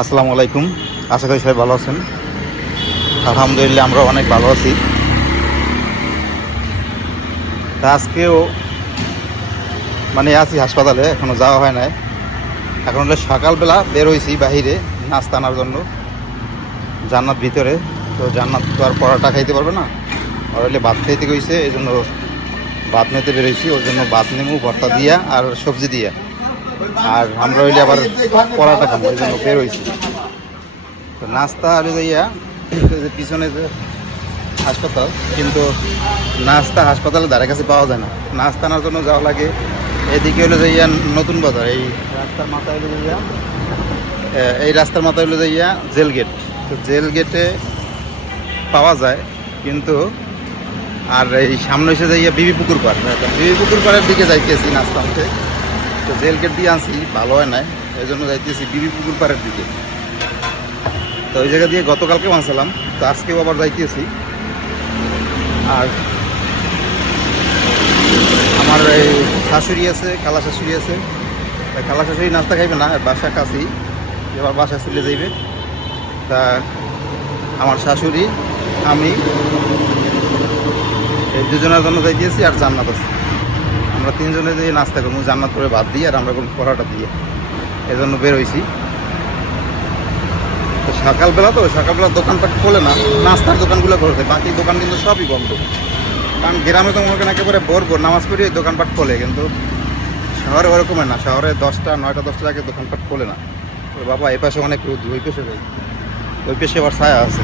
আসসালামু আলাইকুম। আশা করি সবাই ভালো আছেন। আলহামদুলিল্লাহ আমরা অনেক ভালো আছি। তা আজকেও আছি হাসপাতালে, এখনো যাওয়া হয় নাই। এখন হলে সকালবেলা বের হয়েছি বাহিরে নাস্তা আনার জন্য, জান্নাত ভিতরে। তো জান্নাত তো আর পরোটা খাইতে পারবে না, আর হলে ভাত খাইতে গেছে, এই জন্য ভাত নিতে বেরোইছি। ওর জন্য ভাত নেমু ভর্তা দিয়া আর সবজি দিয়া, আর আমরা হইলে আবার পরোটা খাবো, এই জন্য বের হয়েছি। তো নাস্তা হলে যাইয়া পিছনে যে হাসপাতাল, কিন্তু নাস্তা হাসপাতালের ধারে কাছে পাওয়া যায় না। নাস্তা আনার জন্য যাওয়া লাগে এদিকে হলো যাইয়া নতুন বাজার। এই রাস্তার মাথায় হলো যাইয়া জেল গেট। তো জেল গেটে পাওয়া যায়, কিন্তু আর এই সামনে এসে যাইয়া বিবি পুকুর পাড়। বিবি পুকুর পাড়ের দিকে যাইতেছি নাস্তা আনতে। তো জেল গেট দিয়ে আনছি, ভালো হয় না, এই জন্য যাইতেছি বিবি পুকুর পাড়ের দিকে। তো ওই জায়গা দিয়ে গতকালকে আনছিলাম, তো আজকেও আবার যাইতেছি। আর আমার এই শাশুড়ি আছে, খালা শাশুড়ি আছে। খালা শাশুড়ি নাস্তা খাইবে না, বাসা কাছেই, এবার বাসা চলে যাইবে। তা আমার শাশুড়ি, আমি, এই দুজনের জন্য যাইতেছি, আর জান্নাত আছে। আমরা তিনজনে যে নাস্তা করবো, জান্নাত করে ভাত দিই আর আমরা কোনো পরোটা দিয়ে, এজন্য বের হয়েছি। তো সকালবেলা দোকানপাট খোলে না, নাস্তার দোকানগুলো খোলে, বাকি দোকান কিন্তু সবই বন্ধ। কারণ গ্রামে তো মনে করেন একেবারে ভোর নামাজ পড়ে দোকানপাট খোলে, কিন্তু শহরে ওরকম না। শহরে 10টা 9টা 10টার আগে দোকানপাট খোলে না। ওই বাবা এই পাশে অনেক রোদ, ওই পাশে যাই, ওই পাশে আবার ছায়া আছে।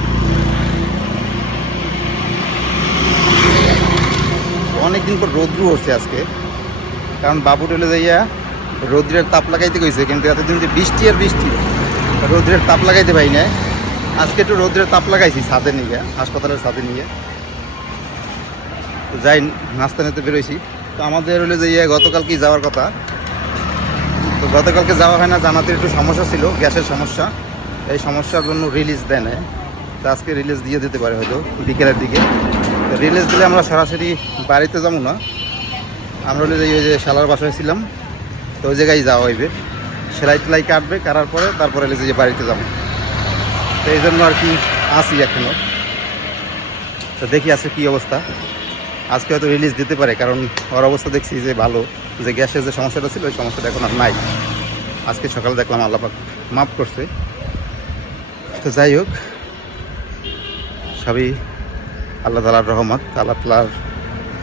অনেকদিন পর রোদ্রু হচ্ছে আজকে, কারণ বাবু টেলে যাইয়া রোদ্রের তাপ লাগাইতে গেছে, কিন্তু এতদিন যে বৃষ্টি আর বৃষ্টি, রোদ্রের তাপ লাগাইতে পারি না। আজকে একটু রোদ্রের তাপ লাগাইছি ছাদে নিয়ে, হাসপাতালের ছাদে নিয়ে। তো যাই নাস্তা নিতে বেরোইছি। তো আমাদের হলে যে গতকালকেই যাওয়ার কথা, তো গতকালকে যাওয়া হয় না। জানাতে একটু সমস্যা ছিল, গ্যাসের সমস্যা। এই সমস্যার জন্য রিলিজ দেয় না। তো আজকে রিলিজ দিয়ে দিতে পারে হয়তো বিকেলের দিকে। তো রিলিজ দিলে আমরা সরাসরি বাড়িতে যাবো না, আমরা হলে ওই যে শালার বাসায় ছিলাম, তো ওই জায়গায় যাওয়া হইবে। সেলাই টেলাই কাটবে, কাটার পরে তারপরে হলে যে বাড়িতে যাবো। তো এই জন্য আর কি আসি এখনো। তো দেখি আজকে কী অবস্থা। আজকে হয়তো রিলিজ দিতে পারে, কারণ ওর অবস্থা দেখছি যে ভালো, যে গ্যাসের যে সমস্যাটা ছিল ওই সমস্যাটা এখন আর নাই। আজকে সকালে দেখলাম আল্লাহ পাক মাফ করছে। তো যাই হোক, সবই আল্লাহ তাআলার রহমত। আল্লাহ তাআলার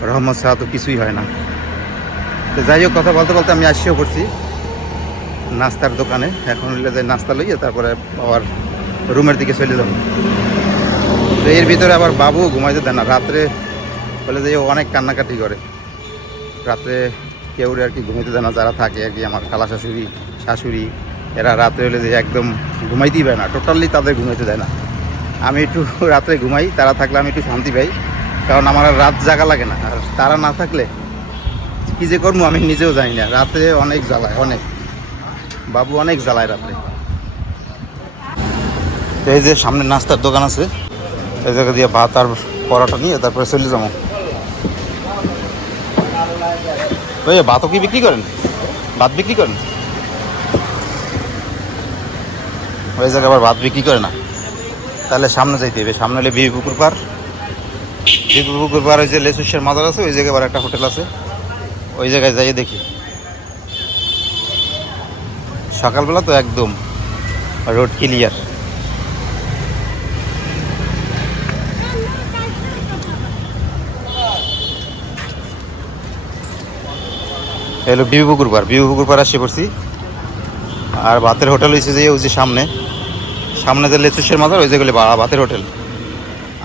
রহমত ছাড়া তো কিছুই হয় না। তো যাই হোক, কথা বলতে বলতে আমি আসিও করছি নাস্তার দোকানে। এখন হইলে যে নাস্তা লইয়ে তারপরে আবার রুমের দিকে চলে যাবো। তো এর ভিতরে আবার বাবু ঘুমাইতে দেয় না। রাত্রে বলে যে অনেক কান্নাকাটি করে, রাত্রে কেউ আর কি ঘুমাইতে দেয় না, যারা থাকে আর কি, আমার খালা শাশুড়ি, শাশুড়ি, এরা রাত্রে হলে যে একদম ঘুমাইতেই পায় না, টোটালি তাদের ঘুমাইতে দেয় না। আমি একটু রাত্রে ঘুমাই, তারা থাকলে আমি একটু শান্তি পাই, কারণ আমার আর রাত জাগা লাগে না। আর তারা না থাকলে কী যে করবো আমি নিজেও জানি না। রাত্রে অনেক জ্বালায়, অনেক, বাবু অনেক জ্বালায় রাত্রে। এই যে সামনে নাস্তার দোকান আছে, এই জায়গা দিয়ে ভাত আর পরোটা নিয়ে তারপরে চলে যাবো। ওই ভাতও কি বিক্রি করেন? ভাত বিক্রি করেন? ওই জায়গায় আবার ভাত বিক্রি করে না, তাহলে সামনে যাইতে হবে। সামনে হলে বিবি পুকুর পাড়। বিবি পুকুর পাড়, ওই যে লেসুসের মাজার আছে, ওই জায়গায় আবার একটা হোটেল আছে, ওই জায়গায় যাইয়ে দেখি। সকালবেলা তো একদম রোড ক্লিয়ার। এলো বিবি পুকুর পাড়। বিবি পুকুর পাড় আসে পড়ছি। আর ভাতের হোটেল হয়েছে যে ওই যে সামনে যে লেসুসের মাজার, ওই জায়গায় ভাতের হোটেল।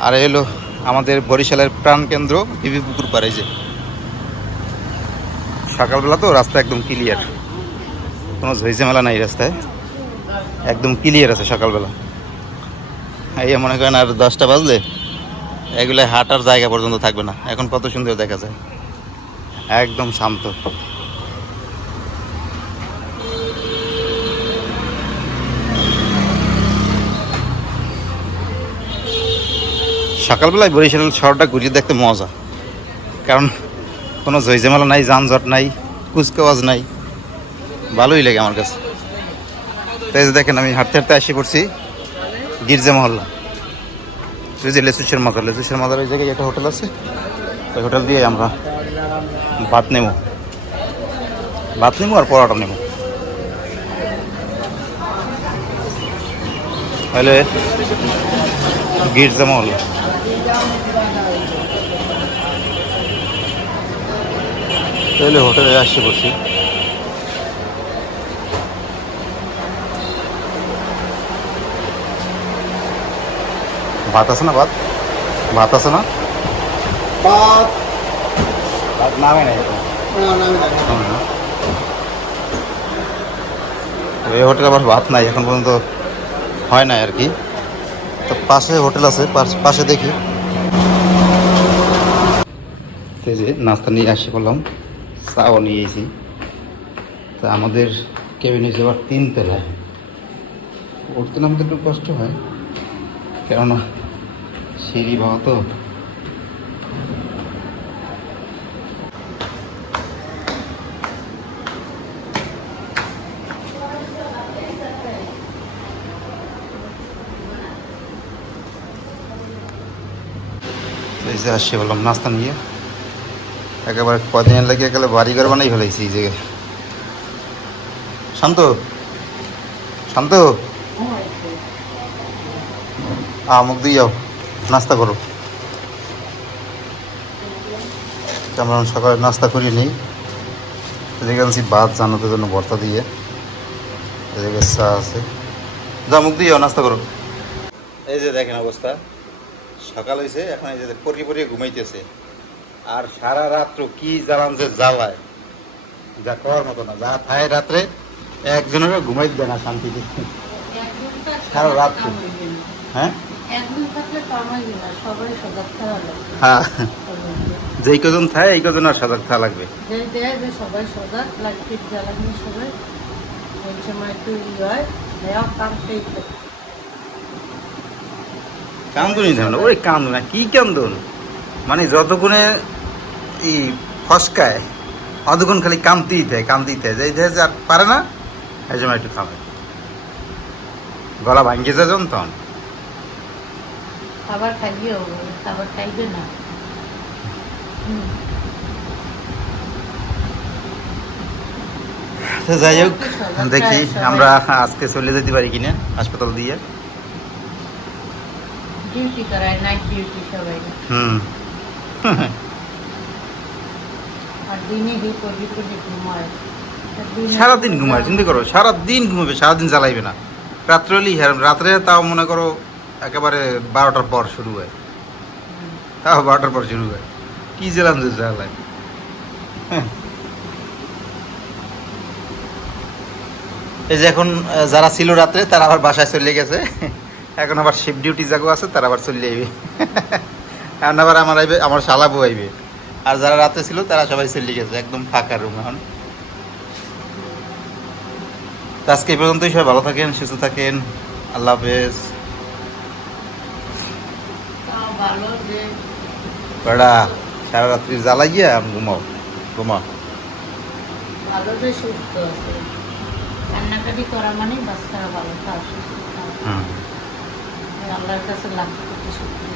আর এলো আমাদের বরিশালের প্রাণকেন্দ্র বিবি পুকুর পাড়। এই যে সকালবেলা তো রাস্তা একদম ক্লিয়ার, কোনো ঝইঝামেলা নাই রাস্তায়, একদম ক্লিয়ার আছে সকালবেলা। এই মনে করেন আর 10টা বাজলে এগুলো হাঁটার জায়গা পর্যন্ত থাকবে না। এখন কত সুন্দর দেখা যায়, একদম শান্ত। সকালবেলায় বরিশাল শহরটা ঘুরিয়ে দেখতে মজা, কারণ কোনো ঝইঝামেলা নাই, যানজট নাই, কুচকাওয়াজ নাই, ভালোই লাগে আমার কাছে। তো এই যে দেখেন আমি হাঁটতে হাঁটতে এসে পড়ছি গির্জা মহল্লা। এই যে লেসুসের মাজার ওই জায়গায় একটা হোটেল আছে, ওই হোটেল দিয়ে আমরা ভাত নেবো আর পরোটা নেবো। তাহলে গির্জা মহল্লা তাহলে হোটেলে আসতে পড়ছি। ভাত আছে না? ভাত আছে না? ভাত নামে নাই এই হোটেলে আবার ভাত নাই এখন পর্যন্ত, হয় নাই আর কি। তো পাশে হোটেল আছে, পাশে দেখি। এই যে নাস্তা নিয়ে আসি করলাম, চাও নিয়ে এসেছি। তা আমাদের কেবিন হচ্ছে আবার 3 তলায়, উঠতে নামতে একটু কষ্ট হয়, কেননা সিঁড়ি বাবা তো। এই যে আসছি বললাম নাস্তা নিয়ে, একেবারে কদিনের লাগিয়ে গেলে বাড়িঘর বানাই ফেলাইছি এই জায়গায়। শান্ত মুখ দিয়ে যাও, নাস্তা করো। আমরা সকালে নাস্তা করি নেই, এদিকে আনছি ভাত জানাতে জন্য ভর্তা দিয়ে, এদিকে চা আছে। যা মুখ দিয়ে যাও, নাস্তা করো। এই যে দেখেন অবস্থা, সকাল হয়েছে এখন এই যে পরিয়ে ঘুমাইতেছে। আর সারা রাত্র কি জ্বালান যে জ্বালায়, যা করার মতো না। যা খায় রাত্রে একজনেরও ঘুমাইতে দেয় না শান্তিতে, সারা রাত্র। হ্যাঁ হ্যাঁ, যেই কজন থাকে এই কজন আর সজাগ থাকা লাগবে। সবাই সজাগ লাইট জ্বালানি, সবাই ওই সময় একটু হয় কান্দুনি ধরেন ওই কান্দু না, কি কান্দুন মানে যতক্ষণে এই ফসকায় অতক্ষণ খালি কামতেই থাকে যে যে আর পারে না এই সময় একটু খাবে, গলা ভাঙ্গে যায় তখন। খাবার খাইও, খাবার খাইবে না। যাই হোক, দেখি আমরা আজকে চলে যেতে পারি কিনা হাসপাতাল দিয়ে। ডিউটি করায়, নাইট ডিউটি সবাই। আর দিনে ঘুমায়, সারাদিন ঘুমায়, চিন্তা করো সারাদিন ঘুমাবে, সারাদিন জ্বালাইবে না। রাত্রে হলেই রাত্রে তাও মনে করো একেবারে 12টার পর শুরু হয়, তাও 12টার পর শুরু হয়। কি জ্বালান যে জ্বালায়। এই যে এখন যারা ছিল রাত্রে তারা আবার বাসায় চলে গেছে, এখন আবার শিফট ডিউটি জাগো আছে, তারা আবার চলে যাইবে। এখন আবার আমার শালাবু আইবে। আর যারা রাতে ছিল তারা সবাই চলে গেছে, একদম ফাঁকা রুম এখন। আজকে এই পর্যন্তই, সবাই ভালো থাকেন, সুস্থ থাকেন, আল্লাহ হাফেজ। সারা রাত্রি জ্বালা গিয়া ঘুমাও। ভালো যে সুস্থ আছে, কান্নাকাটি করা মানে বাচ্চারা ভালো থাকে, সুস্থ থাকে। আল্লাহর কাছে লাখ কোটি শুকরিয়া।